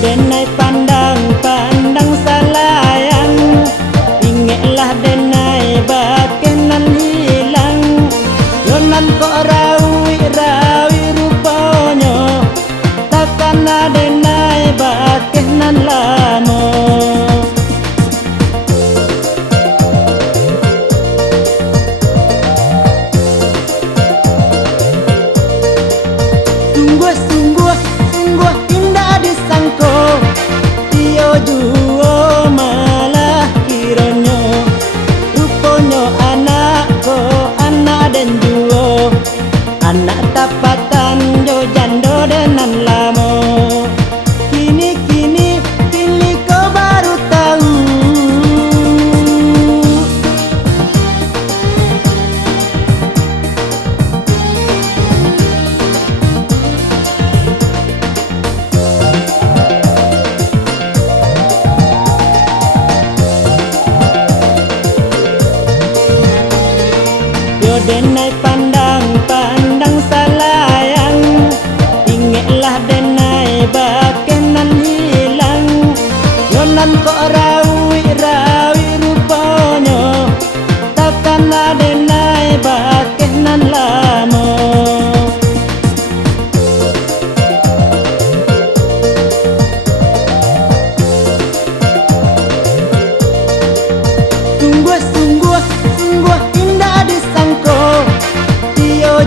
denai pandang-pandang salayang, ingatlah denai bakenan hilang. Yonan kok rawi-rawi rupanya, takkan denai bakenan lama. Sungguh indah disangko, iyo juo malah kironyo. Ruponyo anakku, anak dan juo, anak tapatan jo jando denan lamo. Kini kau baru tahu. Yo denai pandang-pandang salayang, ingatlah denai bakenan hilang. Yonan kok rawi-rawi rupanya, takkan denai bakenan lama. Sungguh indah disangko, iyo